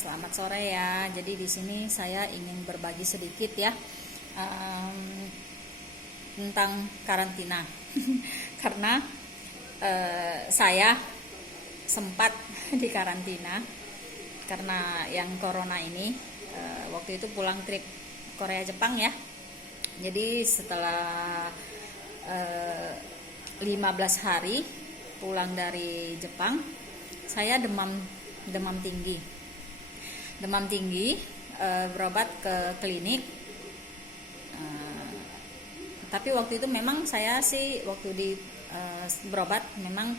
selamat sore ya. Jadi di sini saya ingin berbagi sedikit ya tentang karantina. Karena saya sempat di karantina karena yang corona ini. Waktu itu pulang trip Korea Jepang ya. Jadi setelah 15 hari pulang dari Jepang, saya demam tinggi, berobat ke klinik. Tapi waktu itu memang saya sih waktu di berobat memang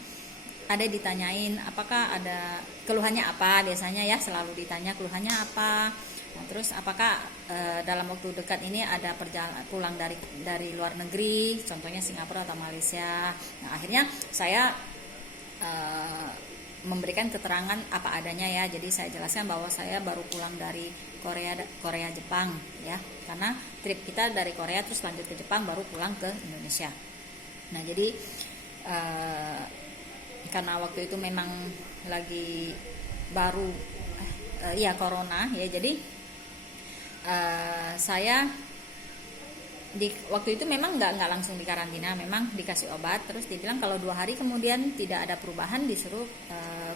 ada ditanyain apakah ada keluhannya apa, biasanya ya selalu ditanya keluhannya apa. Nah, terus apakah dalam waktu dekat ini ada pulang dari luar negeri, contohnya Singapura atau Malaysia. Nah, akhirnya saya memberikan keterangan apa adanya ya. Jadi saya jelaskan bahwa saya baru pulang dari Korea Jepang ya. Karena trip kita dari Korea terus lanjut ke Jepang baru pulang ke Indonesia. Nah, jadi karena waktu itu memang lagi baru corona ya. Jadi saya waktu itu memang nggak langsung di karantina, memang dikasih obat, terus dibilang kalau 2 hari kemudian tidak ada perubahan disuruh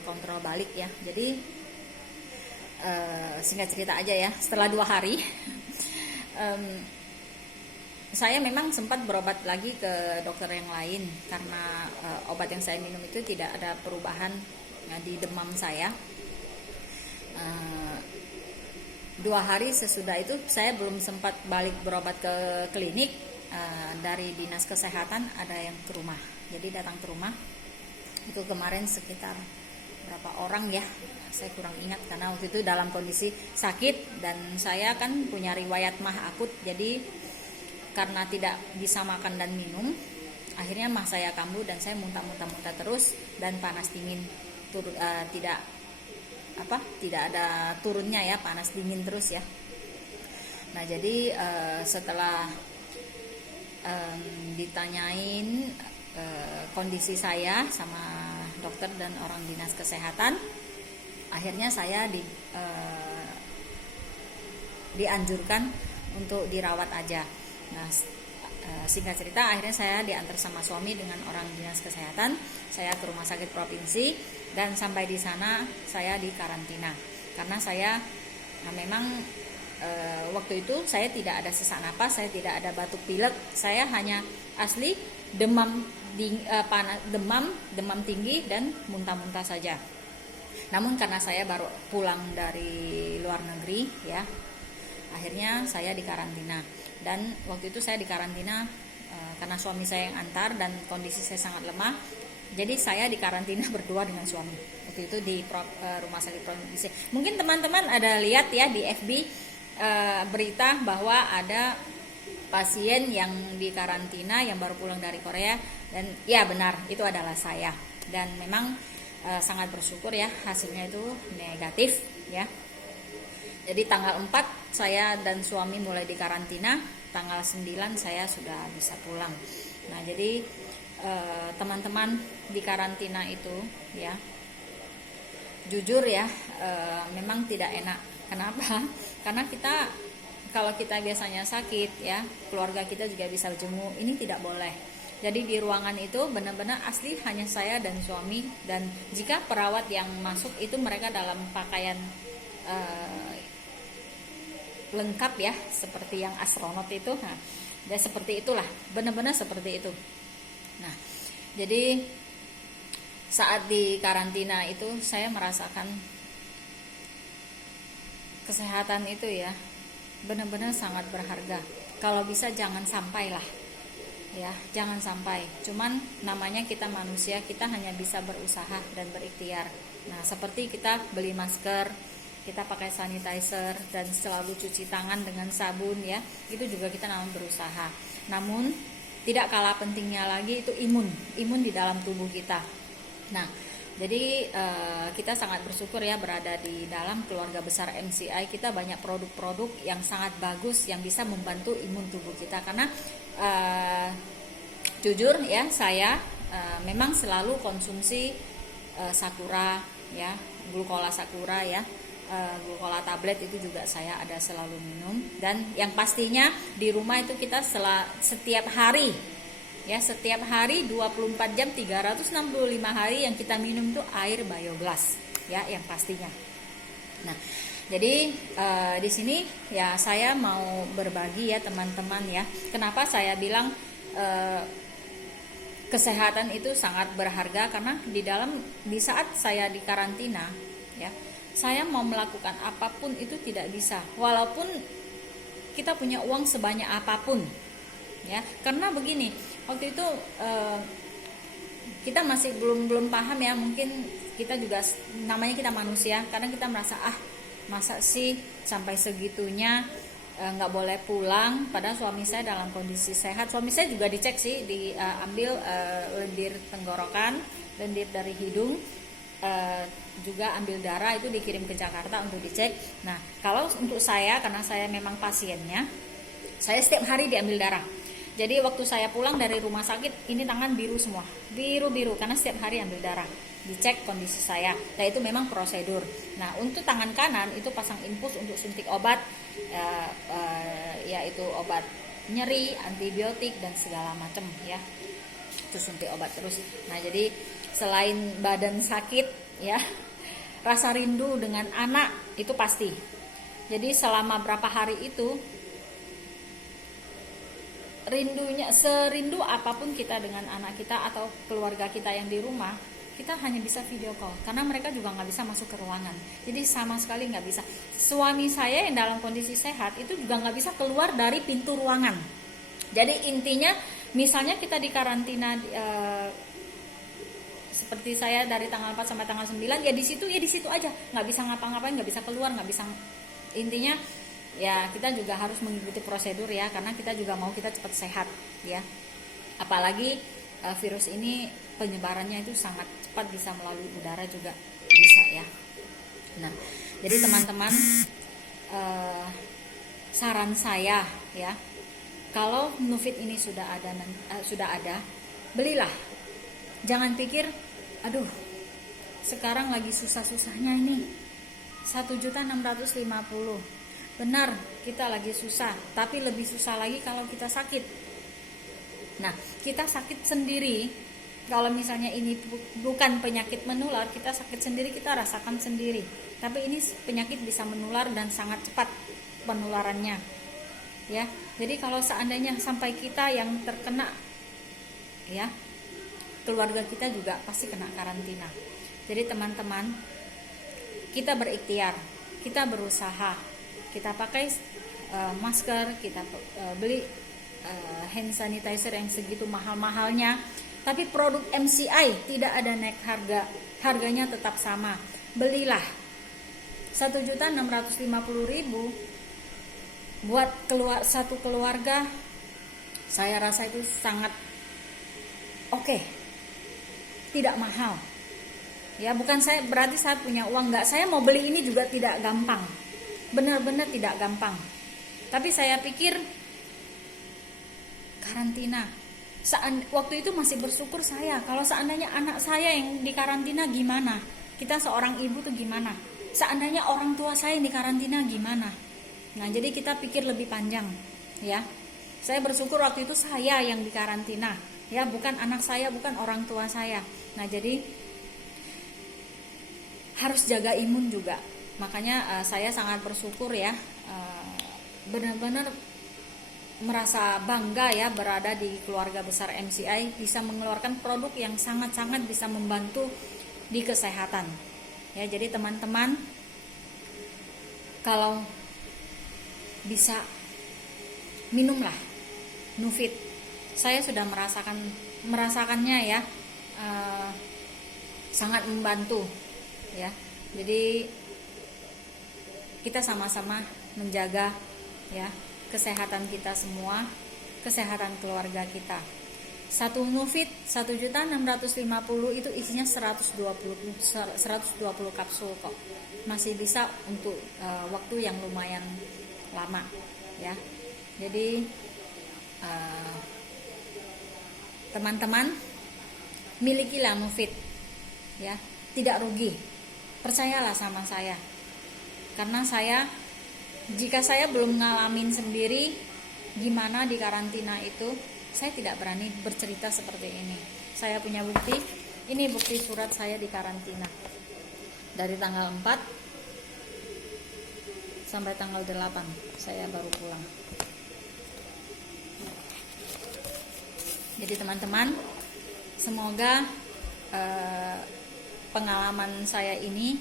kontrol balik ya. Jadi singkat cerita aja ya, setelah 2 hari saya memang sempat berobat lagi ke dokter yang lain karena obat yang saya minum itu tidak ada perubahan di demam saya. 2 hari sesudah itu saya belum sempat balik berobat ke klinik. Dari dinas kesehatan ada yang ke rumah, jadi datang ke rumah itu kemarin sekitar berapa orang ya, saya kurang ingat karena waktu itu dalam kondisi sakit dan saya kan punya riwayat mah akut. Jadi karena tidak bisa makan dan minum, akhirnya mah saya kambuh dan saya muntah terus dan panas dingin, tidak ada turunnya ya, panas dingin terus ya. Nah, jadi setelah ditanyain kondisi saya sama dokter dan orang dinas kesehatan, akhirnya saya dianjurkan untuk dirawat aja. Nah, singkat cerita akhirnya saya diantar sama suami dengan orang dinas kesehatan, saya ke rumah sakit provinsi dan sampai di sana saya di karantina karena saya memang waktu itu saya tidak ada sesak napas, saya tidak ada batuk pilek, saya hanya asli demam tinggi dan muntah-muntah saja. Namun karena saya baru pulang dari luar negeri ya, akhirnya saya dikarantina. Dan waktu itu saya dikarantina karena suami saya yang antar dan kondisi saya sangat lemah. Jadi saya dikarantina berdua dengan suami. Waktu itu di rumah sakit provinsi. Mungkin teman-teman ada lihat ya di FB berita bahwa ada pasien yang dikarantina yang baru pulang dari Korea, dan ya benar itu adalah saya. Dan memang sangat bersyukur ya hasilnya itu negatif ya. Jadi tanggal 4 saya dan suami mulai dikarantina, tanggal 9 saya sudah bisa pulang. Nah, jadi teman-teman di karantina itu ya, jujur ya, memang tidak enak. Kenapa? Karena kalau kita biasanya sakit ya, keluarga kita juga bisa jenguk, ini tidak boleh. Jadi di ruangan itu benar-benar asli hanya saya dan suami, dan jika perawat yang masuk itu mereka dalam pakaian lengkap ya, seperti yang astronot itu. Nah, dan seperti itulah, benar-benar seperti itu. Nah, jadi saat di karantina itu saya merasakan kesehatan itu ya benar-benar sangat berharga. Kalau bisa jangan sampai lah ya, jangan sampai. Cuman namanya kita manusia, kita hanya bisa berusaha dan berikhtiar. Nah, seperti kita beli masker, kita pakai sanitizer dan selalu cuci tangan dengan sabun ya, itu juga kita namanya berusaha. Namun tidak kalah pentingnya lagi itu imun di dalam tubuh kita. Nah, jadi kita sangat bersyukur ya berada di dalam keluarga besar MCI. Kita banyak produk-produk yang sangat bagus yang bisa membantu imun tubuh kita. Karena jujur ya, saya memang selalu konsumsi Sakura ya, glukola Sakura ya, glukola tablet itu juga saya ada selalu minum. Dan yang pastinya di rumah itu kita setiap hari, ya, setiap hari 24 jam 365 hari yang kita minum itu air Bioglass, ya, yang pastinya. Nah, jadi di sini ya saya mau berbagi ya teman-teman ya. Kenapa saya bilang kesehatan itu sangat berharga, karena di saat saya di karantina ya, saya mau melakukan apapun itu tidak bisa, walaupun kita punya uang sebanyak apapun, ya. Karena begini, waktu itu kita masih belum paham ya, mungkin kita juga namanya kita manusia, kadang kita merasa masa sih sampai segitunya nggak boleh pulang, padahal suami saya dalam kondisi sehat. Suami saya juga dicek sih, diambil lendir tenggorokan, lendir dari hidung, juga ambil darah, itu dikirim ke Jakarta untuk dicek. Nah, kalau untuk saya, karena saya memang pasiennya, saya setiap hari diambil darah. Jadi waktu saya pulang dari rumah sakit, ini tangan biru semua, biru karena setiap hari ambil darah, dicek kondisi saya. Nah, itu memang prosedur. Nah, untuk tangan kanan itu pasang infus untuk suntik obat, yaitu obat nyeri, antibiotik dan segala macam ya. Itu suntik obat terus. Nah, jadi selain badan sakit ya, rasa rindu dengan anak itu pasti. Jadi selama berapa hari itu rindunya, serindu apapun kita dengan anak kita atau keluarga kita yang di rumah, kita hanya bisa video call, karena mereka juga nggak bisa masuk ke ruangan. Jadi sama sekali nggak bisa. Suami saya yang dalam kondisi sehat itu juga nggak bisa keluar dari pintu ruangan. Jadi intinya, misalnya kita di karantina seperti saya dari tanggal 4 sampai tanggal 9, ya di situ aja, nggak bisa ngapa-ngapain, nggak bisa keluar, nggak bisa. Intinya ya kita juga harus mengikuti prosedur ya, karena kita juga mau kita cepat sehat ya. Apalagi virus ini penyebarannya itu sangat cepat, bisa melalui udara juga bisa ya. Nah, jadi teman-teman, saran saya ya, kalau Nufit ini sudah ada, belilah. Jangan pikir, aduh sekarang lagi susah-susahnya ini 1.650.000. Benar, kita lagi susah, tapi lebih susah lagi kalau kita sakit. Nah, kita sakit sendiri, kalau misalnya ini bukan penyakit menular, kita sakit sendiri, kita rasakan sendiri. Tapi ini penyakit bisa menular dan sangat cepat penularannya. Ya. Jadi kalau seandainya sampai kita yang terkena, ya, keluarga kita juga pasti kena karantina. Jadi teman-teman, kita berikhtiar, kita berusaha, kita pakai masker, kita beli hand sanitizer yang segitu mahal-mahalnya, tapi produk MCI tidak ada naik harga, harganya tetap sama. Belilah 1.650.000 buat satu keluarga. Saya rasa itu sangat oke. Tidak mahal. Ya, bukan berarti saya punya uang, enggak. Saya mau beli ini juga tidak gampang. Benar-benar tidak gampang. Tapi saya pikir karantina, waktu itu masih bersyukur saya. Kalau seandainya anak saya yang di karantina gimana? Kita seorang ibu tuh gimana? Seandainya orang tua saya yang di karantina gimana? Nah, jadi kita pikir lebih panjang, ya. Saya bersyukur waktu itu saya yang di karantina, ya, bukan anak saya, bukan orang tua saya. Nah, jadi harus jaga imun juga. Makanya saya sangat bersyukur ya, benar-benar merasa bangga ya berada di keluarga besar MCI, bisa mengeluarkan produk yang sangat-sangat bisa membantu di kesehatan. Ya, jadi teman-teman, kalau bisa minumlah Nufit. Saya sudah merasakannya ya, sangat membantu ya. Jadi kita sama-sama menjaga ya kesehatan kita semua, kesehatan keluarga kita. Satu Nufit 1.650.000 itu isinya 120 kapsul kok. Masih bisa untuk waktu yang lumayan lama ya. Jadi teman-teman, milikilah Nufit ya, tidak rugi. Percayalah sama saya. Karena jika saya belum ngalamin sendiri gimana di karantina itu, saya tidak berani bercerita seperti ini. Saya punya bukti, ini bukti surat saya di karantina. Dari tanggal 4 sampai tanggal 8 saya baru pulang. Jadi teman-teman, semoga pengalaman saya ini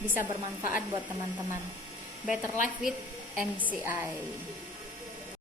bisa bermanfaat buat teman-teman. Better Life with MCI.